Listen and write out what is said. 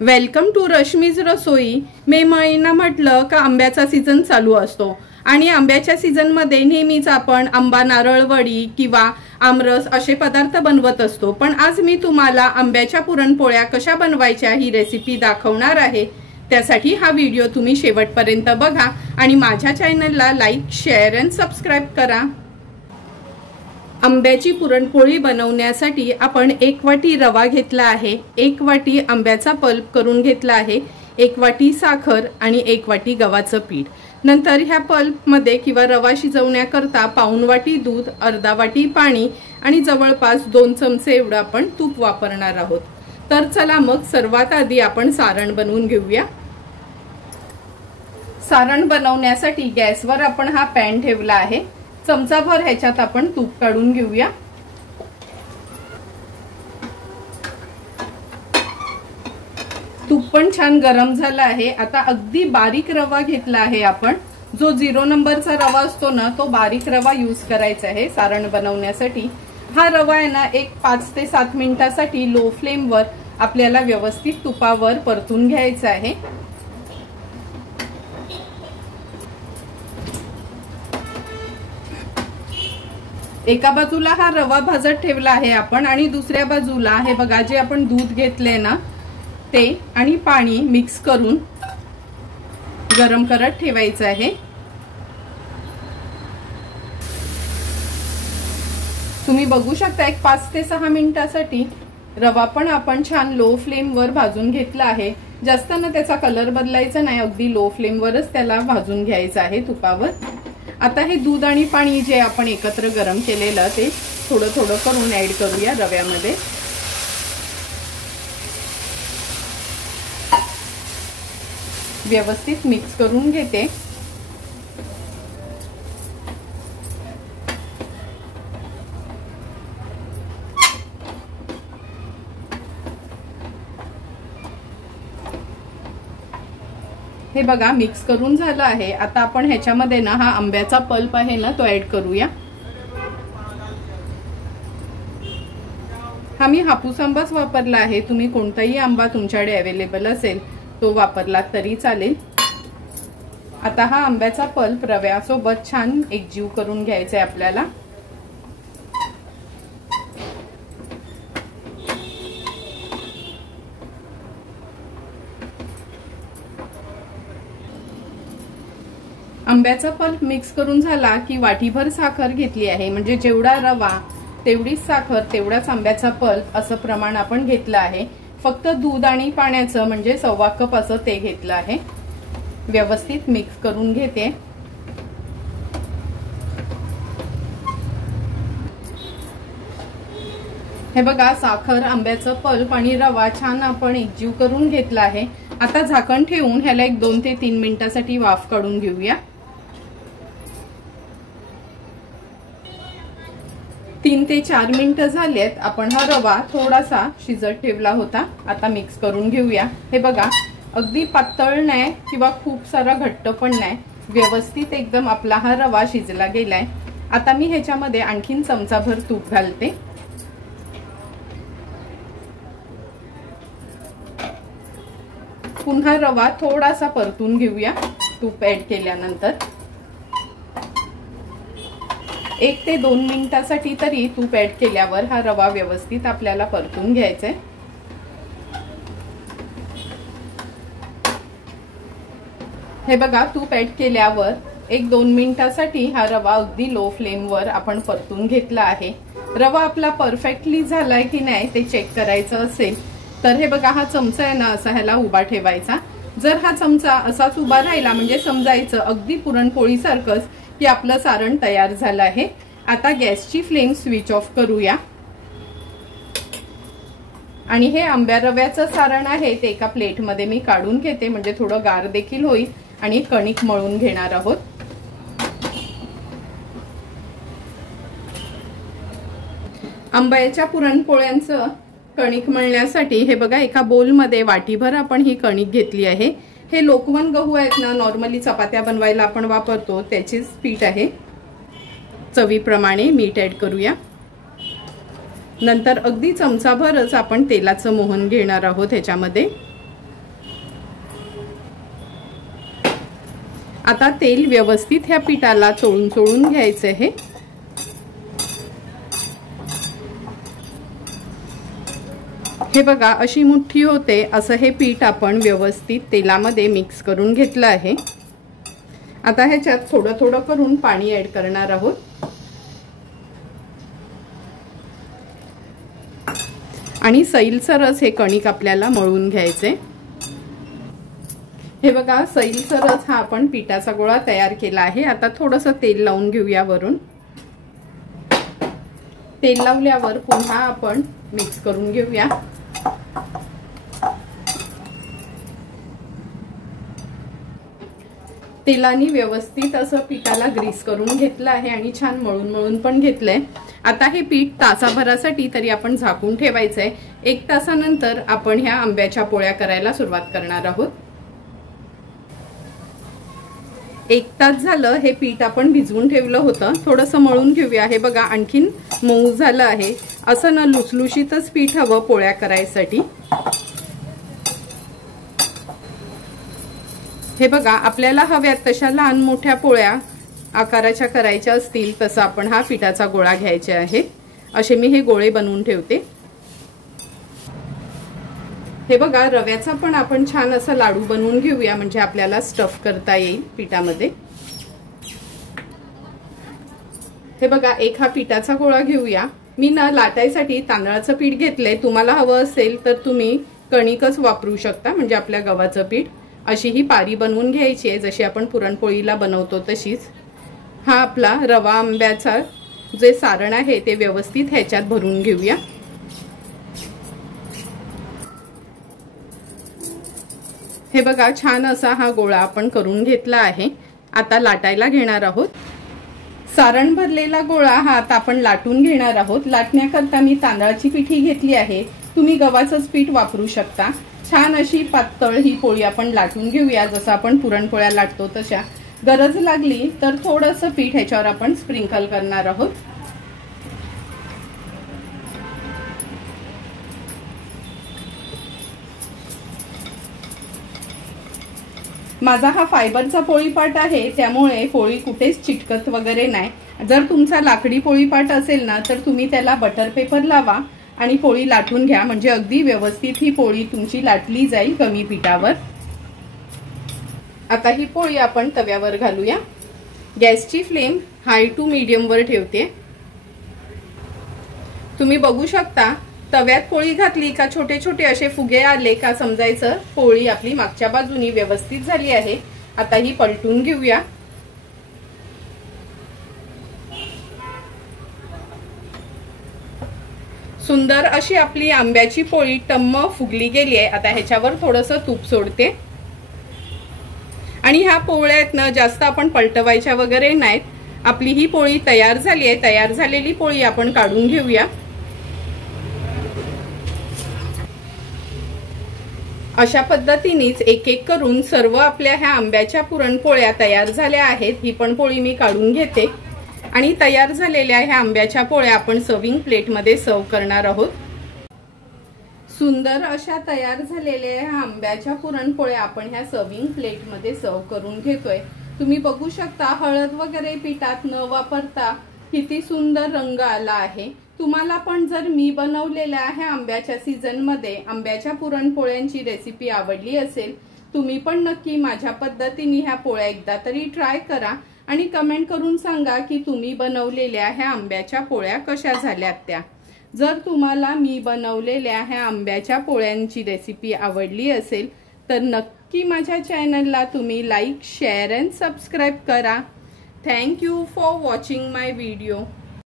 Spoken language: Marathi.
वेलकम टू रश्मीज रसोई। मे महिना म्हटलं का आंब्याचा सीझन चालू असतो आणि आंब्याच्या सीझन मध्ये नेहमीच आपण आंबा नारळ वडी किंवा आमरस असे पदार्थ बनवत असतो। पण आज मी तुम्हाला आंब्याच्या पुरणपोळ्या कशा बनवायच्या ही रेसिपी दाखवणार आहे। त्यासाठी हा व्हिडिओ तुम्ही शेवटपर्यंत बघा आणि माझ्या चॅनलला लाईक, शेअर आणि सबस्क्राइब करा। आंब्याची पुरणपोळी बनवण्यासाठी आपण 1 वाटी रवा घेतला आहे, 1 वाटी आंब्याचा पल्प करून घेतला आहे, 1 वाटी साखर आणि 1 वाटी गव्हाचं पीठ। नंतर ह्या पल्प मध्ये किंवा रवा शिजवण्याकरता पाऊण वाटी दूध, अर्धा वाटी पाणी आणि जवळपास 2 चमचे एवढं आपण तूप वापरणार आहोत। तर चला मग सर्वात आधी आपण सारण बनवून घेऊया। सारण बनवण्यासाठी गॅसवर आपण हा पॅन ठेवला आहे। चमचाभर ह्याच्यात आपण तूप काढून घेऊया। तूप पण छान गरम झालं आहे। आता अगदी बारीक रवा घेतला आहे आपण, जो 0 नंबरचा रवा असतो ना, तो बारीक रवा यूज करायचा आहे सारण बनवण्यासाठी। हा रवा आहे ना, एक 5 ते 7 मिनिटासाठी लो फ्लेमवर आपल्याला व्यवस्थित तुपावर परतून घ्यायचा आहे। एका बाजूला हा रवा भाजत ठेवला आहे आपण आणि दुसऱ्या बाजूला हे बघा, जे आपण दूध घेतले ना ते आणि पाणी मिक्स करून गरम करत ठेवायचं आहे। तुम्ही बघू शकता एक 5 ते 6 मिनिटासाठी रवा पण आपण छान लो फ्लेमवर भाजून घेतला आहे। जास्त ना त्याचा कलर बदलायचा नाही, अगदी लो फ्लेमवरच त्याला भाजून घ्यायचं आहे तुपावर। आता हे दूध आणि पाणी जे आपण एकत्र गरम केलेलं ते थोडं थोडं करून ऍड करूया रव्यामध्ये। व्यवस्थित मिक्स करून घेते। हे बघा मिक्स करून झालं आहे। आता आपण ह्याच्यामध्ये ना हा आंब्याचा पल्प आहे ना तो ऍड करूया। हा मी हापूस आंबाच वापरला आहे, तुम्ही कोणताही आंबा तुमच्याकडे अवेलेबल असेल तो वापरला तरी चालेल। आता हा आंब्याचा पल्प रव्यासोबत छान एकजीव करून घ्यायचा आहे आपल्याला। आंब्याचा पल्प मिक्स करून झाला की वाटीभर साखर घेतली आहे, म्हणजे जेवढा रवा तेवढीच साखर तेवढाच आंब्याचा पल्प असं प्रमाण आपण घेतलं आहे। फक्त दूध आणि पाण्याचं म्हणजे 1/4 कप असं ते घेतलं आहे। व्यवस्थित मिक्स करून घेते। हे बघा, साखर, आंब्याचं पल्प आणि रवा छान आपण एकजीव करून घेतला आहे। आता झाकण ठेवून ह्याला एक 2 ते 3 मिनिटासाठी वाफ काढून घेऊया। 3 ते 4 मिनिटं झालेत। आपण हा रवा थोडासा शिजत ठेवला होता, आता मिक्स करून घेऊया। हे बघा, अगदी पातळ नाही किंवा खूप सारा घट्ट पण नाही, व्यवस्थित एकदम आपला हा रवा शिजला गेलाय। आता मी ह्याच्यामध्ये आणखीन चमचाभर तूप घालते। पुन्हा रवा थोडासा परतून घेऊया तूप ऍड केल्यानंतर। 1 ते 2 मिनिटासाठी तरी तूप ऍड केल्यावर हा रवा व्यवस्थित आपल्याला परतून घ्यायचा आहे। हे बघा, तूप ऍड केल्यावर 1-2 मिनिटासाठी हा रवा अगदी लो फ्लेमवर आपण परतून घेतला आहे। रवा आपला परफेक्टली झालाय की नाही ते चेक करायचं असेल तर हे बघा, हा चमचा आहे ना असा ह्याला उभा ठेवायचा। जर हा चमचा असाच उभा राहिला म्हणजे समजायचं अगदी पुरणपोळी सारखंच की आपलं सारण तयार झालं आहे। आता गॅसची फ्लेम स्विच ऑफ करूया आणि हे आंब्या रव्याचं सारण आहे ते एका प्लेटमध्ये मी काढून घेते, म्हणजे थोडं गार देखील होईल आणि कणिक मळून घेणार आहोत। आंब्याच्या पुरणपोळ्यांचं कणिक मळण्यासाठी हे बघा, एका बोलमध्ये वाटीभर आपण ही कणिक घेतली आहे। हे लोकवन गहू आहेत ना, नॉर्मली चपात्या बनवायला आपण वापरतो त्याचेच पीठ आहे। चवीप्रमाणे मीठ ऍड करूया। नंतर अगदी चमचाभरच आपण तेलाचं मोहन घेणार आहोत ह्याच्यामध्ये। आता तेल व्यवस्थित ह्या पिठाला चोळून घ्यायचं आहे। हे बघा अशी मुठ्ठी होते असं हे पीठ आपण व्यवस्थित तेलामध्ये मिक्स करून घेतलं आहे। आता ह्याच्यात थोडं थोडं करून पाणी ऍड करणार आहोत आणि सैलसरच हे कणिक आपल्याला मळून घ्यायचे। हे बघा सैलसरच हा आपण पिठाचा गोळा तयार केला आहे। आता थोडंसं तेल लावून घेऊया वरून। तेल लावल्यावर पुन्हा आपण मिक्स करून घेऊया। तेलाने व्यवस्थित असं पिठाला ग्रीस करून घेतलं आहे आणि छान मळून पण घेतलंय। आता हे पीठ तासाभरासाठी तरी आपण झाकून ठेवायचंय। 1 तासानंतर आपण ह्या आंब्याच्या पोळ्या करायला सुरुवात करणार आहोत। 1 तास झालं हे पीठ आपण भिजवून ठेवलं होतं। थोडंसं मळून घेऊया। हे बघा आणखीन मऊ झालं आहे। असं न लुसलुशीतच पीठ हवं पोळ्या करायसाठी। हे बघा आपल्याला हव्यात तशा लहान मोठ्या पोळ्या आकाराच्या करायच्या असतील तसं आपण हा पिठाचा गोळा घ्यायचा आहे। असे मी हे गोळे बनवून ठेवते। हे बघा रव्याचा पण आपण छान असा लाडू बनवून घेऊया म्हणजे आपल्याला स्टफ करता येईल पिठामध्ये। हे बघा एक हा पिठाचा गोळा घेऊया। मी ना लाटायसाठी तांदळाचं पीठ घेतलंय। तुम्हाला हवं असेल तर तुम्ही कणिकच वापरू शकता म्हणजे आपल्या गव्हाचं पीठ। अशी ही पारी बनवून घ्यायची आहे जशी आपण पुरणपोळीला बनवतो तशीच। हा आपला रवा आंब्याचा जे सारण आहे ते व्यवस्थित ह्याच्यात भरून घेऊया। हे बघा छान असा हा गोळा आपण करून घेतला आहे। आता लाटायला घेणार आहोत। सारण भरलेला गोळा हा आता आपण लाटून घेणार आहोत। लाटण्याकरता मी तांदळाची पिठी घेतली आहे। तुम्ही गव्हाचंच पीठ वापरू शकता। छान अशी पातळ ही पोळी आपण लाटून घेऊया जसं आपण पुरणपोळ्या लाटतो तशा। गरज लागली तर थोडंसं पीठ ह्याच्यावर आपण स्प्रिंकल करणार आहोत। माझा हा फायबरचा पोळीपाट आहे त्यामुळे पोळी कुठेच चिटकत वगैरे नाही। जर तुमचा लाकडी पोळीपाट असेल ना तर तुम्ही त्याला बटर पेपर लावा आणि पोळी लाटून घ्या म्हणजे अगदी व्यवस्थित ही पोळी तुमची लाटली जाईल कमी पिठावर। आता ही पोळी आपण तव्यावर घालूया। गॅसची फ्लेम हाय टू मीडियम वर ठेवते। तुम्ही बघू शकता तव्यात पोळी घातली का छोटे छोटे असे फुगे आले का समजायचं पोळी आपली मागच्या बाजूनी व्यवस्थित झाली आहे। आता ही पलटून घेऊया। सुंदर अशी आपली आंब्याची पोळी टम्म फुगली गेली आहे। आता ह्याच्यावर थोडंसं तूप सोडते आणि ह्या पोळ्यात ना जास्त आपण पलटवायच्या वगैरे नाहीत। आपली ही पोळी तयार झाली आहे। तयार झालेली पोळी आपण काढून घेऊया। अशा पद्धतीनेच एक एक करून सर्व आपल्या ह्या आंब्याच्या पुरणपोळ्या तयार झाल्या आहेत। ही पण पोळी मी काढून घेते आणि तयार झालेल्या ह्या आंब्याच्या पोळ्या आपण सर्विंग प्लेट मध्ये सर्व करणार आहोत। सुंदर अशा तयार झालेल्या ह्या आंब्याच्या पुरणपोळ्या आपण ह्या सर्विंग प्लेट मध्ये सर्व करून घेतोय। तुम्ही बघू शकता हळद वगैरे पिठात न वापरता किती सुंदर रंग आला आहे। तुम्हाला पण जर मी बनवलेल्या ह्या आंब्याच्या सीझन मध्ये आंब्याच्या पुरणपोळ्यांची रेसिपी आवडली असेल तुम्ही पण नक्की माझ्या पद्धतीने ह्या पोळ्या एकदा तरी ट्राय करा आणि कमेंट करून सांगा की तुम्ही बनवलेल्या ह्या आंब्याच्या पोळ्या कशा झाल्यात त्या। जर तुम्हाला मी बनवलेल्या ह्या आंब्याच्या पोळ्यांची रेसिपी आवडली असेल तर नक्की माझ्या चॅनलला तुम्ही लाईक, शेअर अँड सबस्क्राइब करा। Thank you for watching my video.